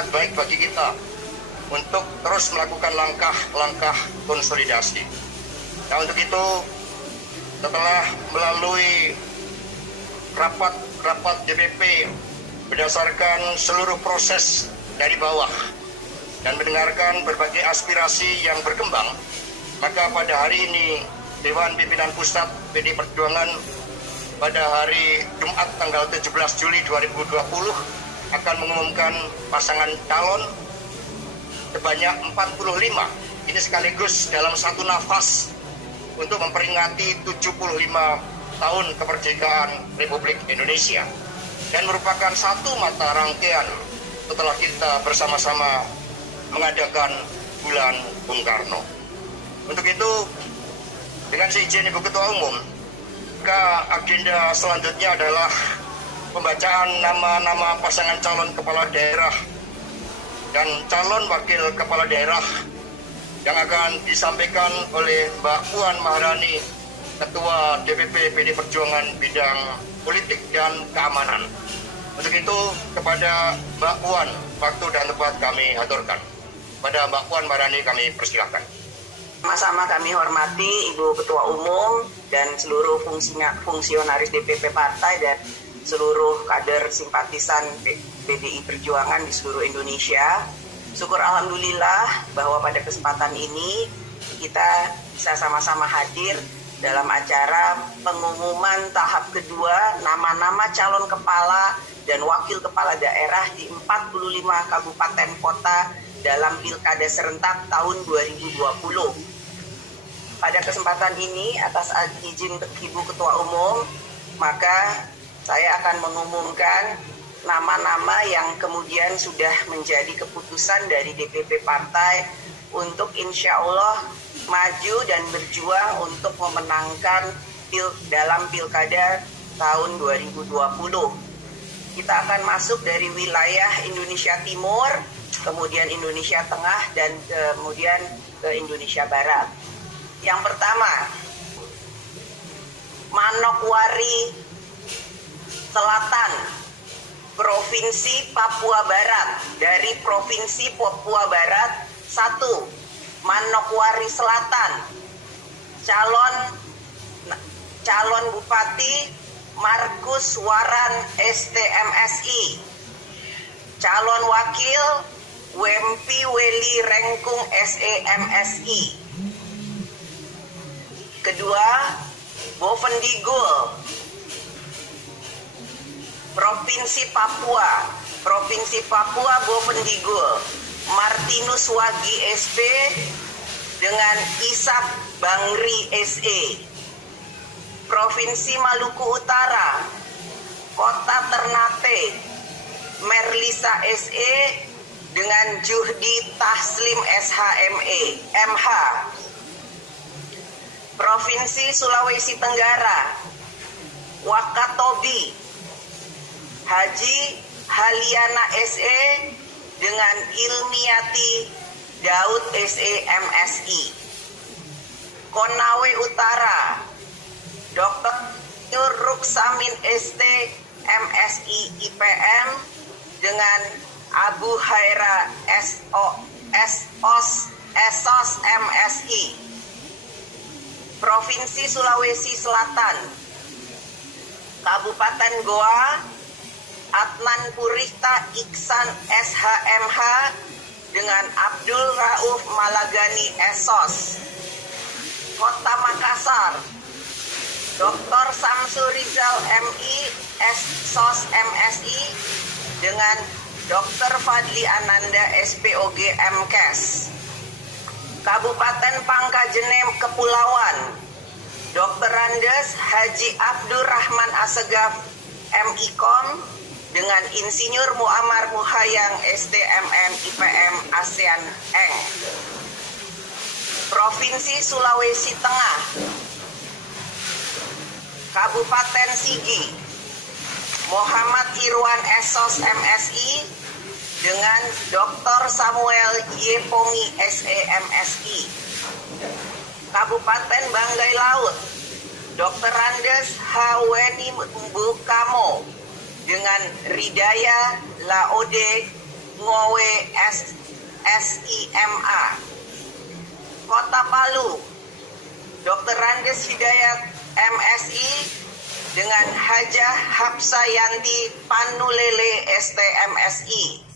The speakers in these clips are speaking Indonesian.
sangat baik bagi kita untuk terus melakukan langkah-langkah konsolidasi. Nah, untuk itu setelah melalui rapat DPP berdasarkan seluruh proses dari bawah dan mendengarkan berbagai aspirasi yang berkembang, maka pada hari ini Dewan Pimpinan Pusat PD Perjuangan pada hari Jumat tanggal 17 Juli 2020 akan mengumumkan pasangan calon sebanyak 45. Ini sekaligus dalam satu nafas untuk memperingati 75 tahun kemerdekaan Republik Indonesia dan merupakan satu mata rangkaian setelah kita bersama-sama mengadakan Bulan Bung Karno. Untuk itu, dengan seizin Ibu Ketua Umum, agenda selanjutnya adalah pembacaan nama-nama pasangan calon kepala daerah dan calon wakil kepala daerah yang akan disampaikan oleh Mbak Puan Maharani, Ketua DPP PD Perjuangan bidang politik dan keamanan. Untuk itu, kepada Mbak Puan, waktu dan tempat kami aturkan. Pada Mbak Puan Maharani kami persilahkan. Sama-sama kami hormati Ibu Ketua Umum dan seluruh fungsionaris DPP Partai dan seluruh kader simpatisan PDI Perjuangan di seluruh Indonesia. Syukur Alhamdulillah bahwa pada kesempatan ini kita bisa sama-sama hadir dalam acara pengumuman tahap kedua nama-nama calon kepala dan wakil kepala daerah di 45 kabupaten kota dalam Pilkada serentak tahun 2020. Pada kesempatan ini, atas izin Ibu Ketua Umum, maka saya akan mengumumkan nama-nama yang kemudian sudah menjadi keputusan dari DPP Partai untuk insya Allah maju dan berjuang untuk memenangkan dalam Pilkada tahun 2020. Kita akan masuk dari wilayah Indonesia Timur, kemudian Indonesia Tengah, dan kemudian ke Indonesia Barat. Yang pertama, Manokwari Selatan, Provinsi Papua Barat. Dari Provinsi Papua Barat, 1. Manokwari Selatan, calon Bupati Markus Waran STMSI. Calon Wakil Wempi Weli Rengkung SEMSI. Kedua, Bovendigul, Provinsi Papua Bovendigul, Martinus Wagi SP dengan Ishak Bangri SE. Provinsi Maluku Utara, Kota Ternate, Merlisa SE dengan Juhdi Taslim MH. Provinsi Sulawesi Tenggara, Wakatobi, Haji Haliana SE dengan Ilmiati Daud SE MSI. Konawe Utara, Dr. Nur Ruksamin ST MSI IPM dengan Abu Haira SOS MSI. Provinsi Sulawesi Selatan, Kabupaten Goa, Adnan Purista Iksan SHMH dengan Abdul Rauf Malagani SOS. Kota Makassar, Dr. Samsul Rizal MI SOS MSI dengan Dr. Fadli Ananda SPOG MKes. Kabupaten Pangkajenem Kepulauan, Dr. Andes Haji Abdurrahman Asegaf MIKOM dengan Insinyur Muammar Muhayang STMM IPM ASEAN Eng. Provinsi Sulawesi Tengah, Kabupaten Sigi, Muhammad Irwan SOS MSI dengan Dr. Samuel Yepongi SEMSI. Kabupaten Banggai Laut, Dr. Andes Haweni Mbukamo dengan Ridaya Laode Ngowe SIMA. Kota Palu, Dr. Randes Hidayat MSI dengan Hajah Hapsayanti Panulele STMSI.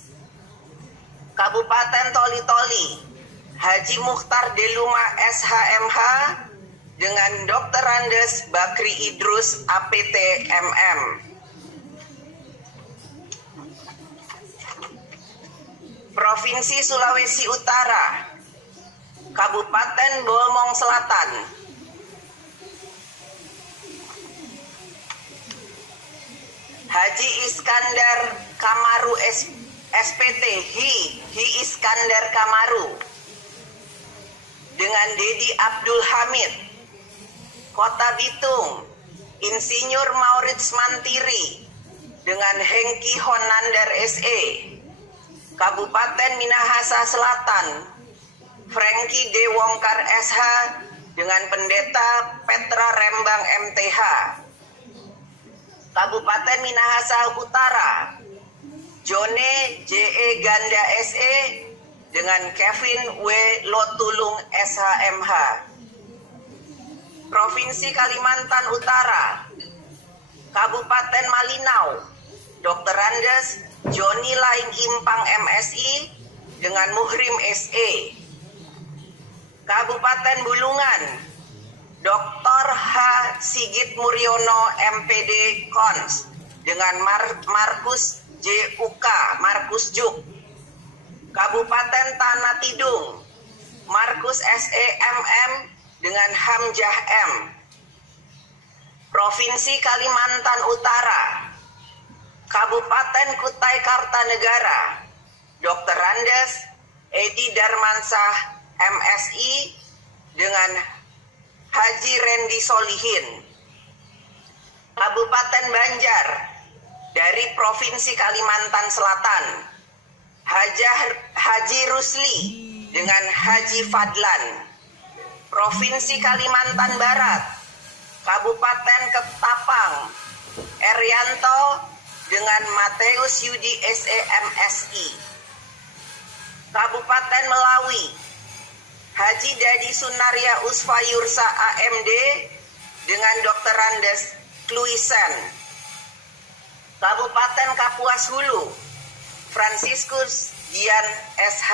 Kabupaten Toli-Toli, Haji Mukhtar Deluma SHMH dengan Dr. Randes Bakri Idrus APT MM. Provinsi Sulawesi Utara, Kabupaten Bolmong Selatan, Haji Iskandar Kamaru SPT Hi Iskandar Kamaru dengan Dedi Abdul Hamid. Kota Bitung, Insinyur Maurits Mantiri dengan Hengki Honandar SE. Kabupaten Minahasa Selatan, Franky Dewongkar SH dengan Pendeta Petra Rembang MTH. Kabupaten Minahasa Utara, Jone JE Ganda SE dengan Kevin W Lotulung SHMH. Provinsi Kalimantan Utara, Kabupaten Malinau, Dr. Randes Joni Laing Impang MSI dengan Muhrim SE. Kabupaten Bulungan, Dr. H. Sigit Muryono MPD Kons dengan Markus JUK Markus Juk. Kabupaten Tanah Tidung, Markus SEMM dengan Hamjah M. Provinsi Kalimantan Utara, Kabupaten Kutai Kartanegara, Dr. Randes Edi Darmansah MSI dengan Haji Rendi Solihin. Kabupaten Banjar dari Provinsi Kalimantan Selatan, Haji Rusli dengan Haji Fadlan. Provinsi Kalimantan Barat, Kabupaten Ketapang, Erianto dengan Mateus Yudi SEMSI. Kabupaten Melawi, Haji Dadi Sunaria Usfayursa AMD dengan Dr. Randes Kluisen. Kabupaten Kapuas Hulu, Franciscus Dian SH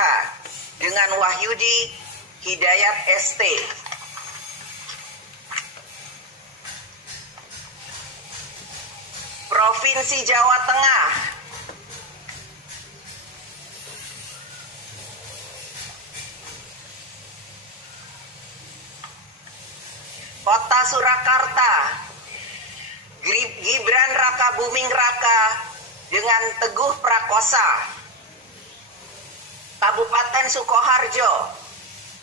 dengan Wahyudi Hidayat ST. Provinsi Jawa Tengah, Kota Surakarta, Gibran Raka Buming Raka dengan Teguh Prakosa. Kabupaten Sukoharjo,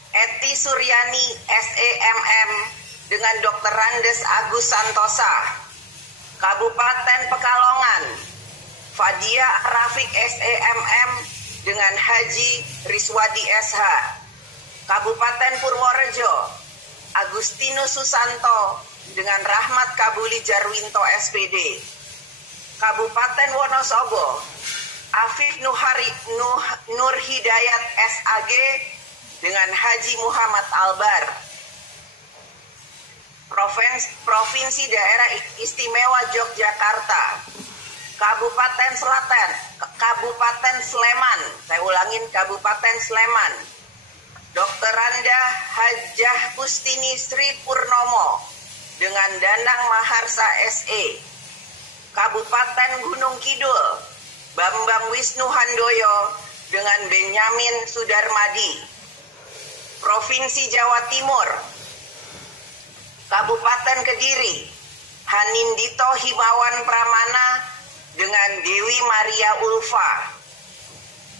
Eti Suryani SEMM dengan Dr. Randes Agus Santosa. Kabupaten Pekalongan, Fadia Rafiq SEMM dengan Haji Riswadi SH. Kabupaten Purworejo, Agustinus Susanto dengan Rahmat Kabuli Jarwinto SPD. Kabupaten Wonosobo, Afif Nur Hidayat SAG dengan Haji Muhammad Albar. Provinsi Daerah Istimewa Yogyakarta, Kabupaten Sleman, saya ulangin, Kabupaten Sleman, Dr. Randa Hajah Pustini Sri Purnomo dengan Danang Maharsa SE. Kabupaten Gunung Kidul, Bambang Wisnu Handoyo dengan Benyamin Sudarmadi. Provinsi Jawa Timur, Kabupaten Kediri, Hanindito Himawan Pramana dengan Dewi Maria Ulfa.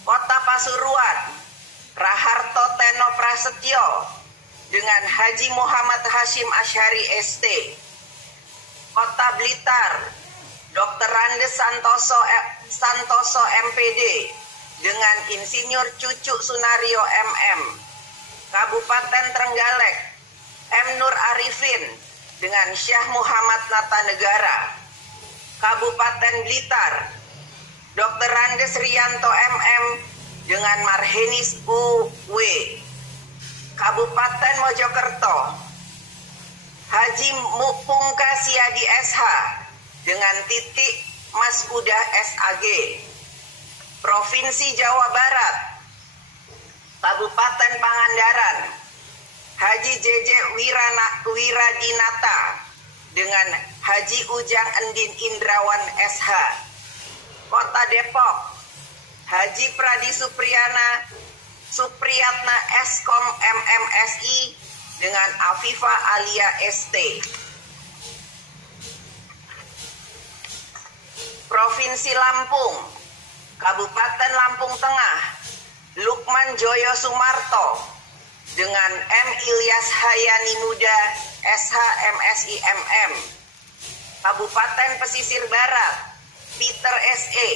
Kota Pasuruan, Raharto Teno Prasetyo dengan Haji Muhammad Hashim Asyari ST. Kota Blitar, Dr. Randes Santoso MPD dengan Insinyur Cucu Sunario MM. Kabupaten Trenggalek, M. Nur Arifin dengan Syah Muhammad Nata Negara. Kabupaten Blitar, Dr. Randes Rianto MM dengan Marhenis UW, Kabupaten Mojokerto, Haji Pungkas Siadi SH dengan Titik Mas Udah SAG, Provinsi Jawa Barat, Kabupaten Pangandaran, Haji JJ Wiradinata dengan Haji Ujang Endin Indrawan SH, Kota Depok, Haji Pradi Supriyatna Eskom MMSI dengan Afifa Alia ST. Provinsi Lampung, Kabupaten Lampung Tengah, Lukman Joyo Sumarto dengan M. Ilyas Hayani Muda SH MSI MM. Kabupaten Pesisir Barat, Peter SE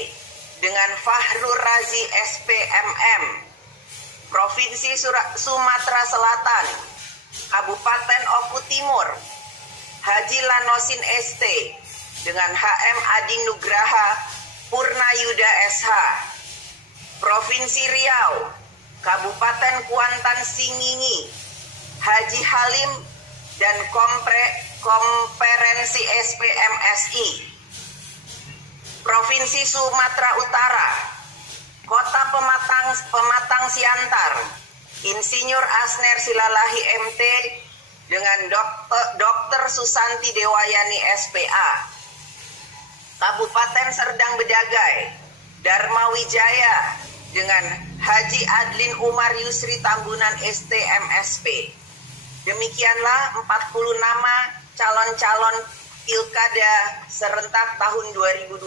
dengan Fahrur Razi SPMM. Provinsi Sumatera Selatan, Kabupaten Oku Timur, Haji Lanosin ST dengan HM Adi Nugraha Purnayuda SH. Provinsi Riau, Kabupaten Kuantan Singingi, Haji Halim dan Komperensi SPMSI. Provinsi Sumatera Utara, Kota Pematang Siantar, Insinyur Asner Silalahi MT dengan Dr. Susanti Dewayani SPA. Kabupaten Serdang Bedagai, Dharma Wijaya dengan Haji Adlin Umar Yusri Tambunan ST MSP. Demikianlah 40 nama calon-calon Pilkada serentak tahun 2020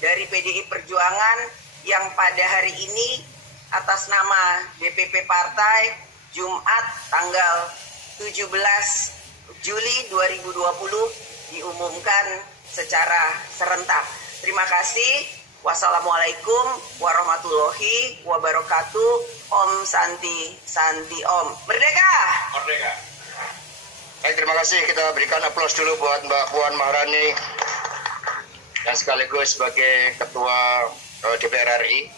dari PDI Perjuangan yang pada hari ini atas nama DPP Partai Jumat tanggal 17 Juli 2020 diumumkan secara serentak. Terima kasih. Wassalamualaikum warahmatullahi wabarakatuh. Om Santi Santi Om. Merdeka! Merdeka. Baik, terima kasih. Kita berikan aplaus dulu buat Mbak Puan Maharani yang sekaligus sebagai Ketua DPR RI.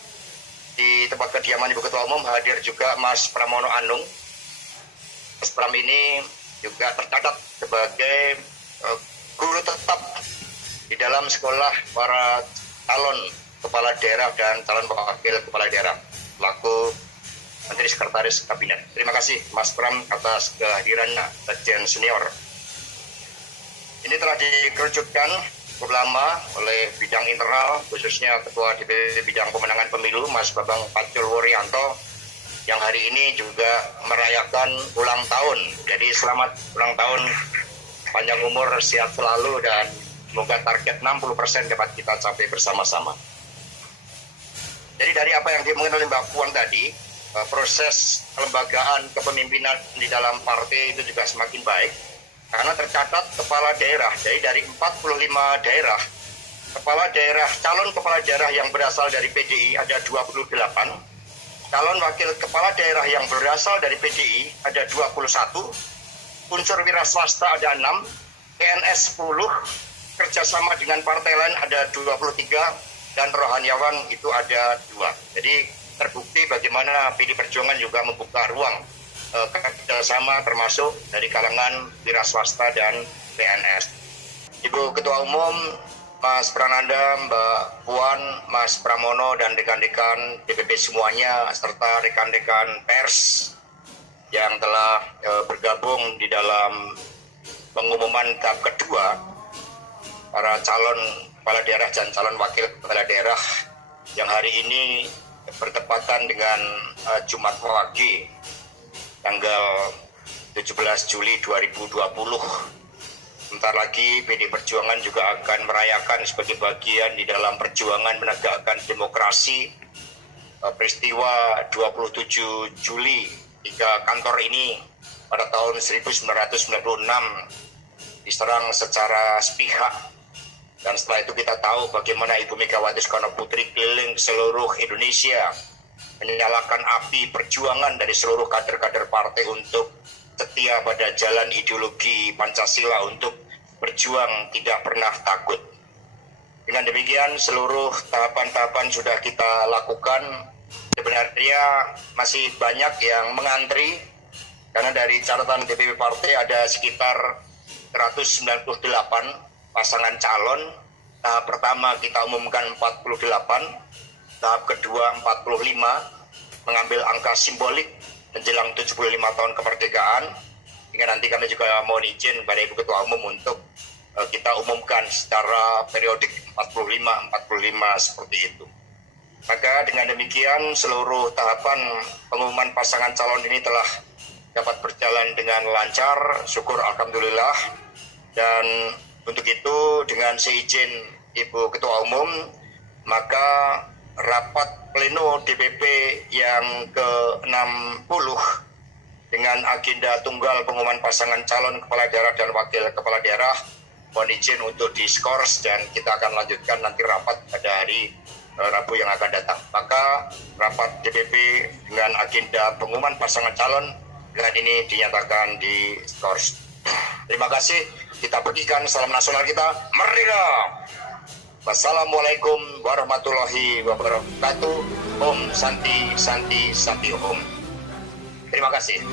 Di tempat kediaman Ibu Ketua Umum hadir juga Mas Pramono Anung. Mas Pram ini juga tercatat sebagai guru tetap di dalam sekolah para calon kepala daerah dan calon wakil kepala daerah selaku Menteri Sekretaris Kabinet. Terima kasih Mas Pram atas kehadirannya, Sekjen Senior. Ini telah dikerucutkan cukup lama oleh bidang internal, khususnya Ketua DPP Bidang Pemenangan Pemilu, Mas Babang Pacul Wuryanto, yang hari ini juga merayakan ulang tahun. Jadi selamat ulang tahun, panjang umur, sehat selalu, dan semoga target 60% dapat kita capai bersama-sama. Jadi dari apa yang diomongkan oleh Mbak Puan tadi, proses kelembagaan kepemimpinan di dalam partai itu juga semakin baik, karena tercatat kepala daerah, jadi dari 45 daerah, calon kepala daerah yang berasal dari PDI ada 28, calon wakil kepala daerah yang berasal dari PDI ada 21, unsur wira swasta ada 6, PNS 10, kerjasama dengan partai lain ada 23, dan rohaniawan itu ada 2. Jadi terbukti bagaimana PD Perjuangan juga membuka ruang kerjasama termasuk dari kalangan wira swasta dan PNS. Ibu Ketua Umum, Mas Prananda, Mbak Puan, Mas Pramono, dan rekan-rekan DPP semuanya, serta rekan-rekan pers yang telah bergabung di dalam pengumuman tahap kedua para calon kepala daerah dan calon wakil kepala daerah yang hari ini bertepatan dengan Jumat Wage tanggal 17 Juli 2020. Sebentar lagi PD Perjuangan juga akan merayakan sebagai bagian di dalam perjuangan menegakkan demokrasi peristiwa 27 Juli ketika kantor ini pada tahun 1996 diserang secara sepihak. Dan setelah itu kita tahu bagaimana Ibu Megawati Soekarno Putri keliling seluruh Indonesia menyalakan api perjuangan dari seluruh kader-kader partai untuk setia pada jalan ideologi Pancasila, untuk berjuang tidak pernah takut. Dengan demikian seluruh tahapan-tahapan sudah kita lakukan. Sebenarnya masih banyak yang mengantri karena dari catatan DPP Partai ada sekitar 198 pasangan calon. Tahap pertama kita umumkan 48, tahap kedua 45, mengambil angka simbolik menjelang 75 tahun kemerdekaan. Hingga nanti kami juga mohon izin kepada Ibu Ketua Umum untuk kita umumkan secara periodik 45 seperti itu. Maka dengan demikian seluruh tahapan pengumuman pasangan calon ini telah dapat berjalan dengan lancar, syukur alhamdulillah. Dan untuk itu dengan seizin Ibu Ketua Umum, maka rapat pleno DPP yang ke-60 dengan agenda tunggal pengumuman pasangan calon kepala daerah dan wakil kepala daerah mohon izin untuk diskors dan kita akan lanjutkan nanti rapat pada hari Rabu yang akan datang. Maka rapat DPP dengan agenda pengumuman pasangan calon dengan ini dinyatakan diskors. Terima kasih. Kita berikan salam nasional kita. Merdeka! Wassalamualaikum warahmatullahi wabarakatuh. Om Santi Santi Santi Om. Terima kasih.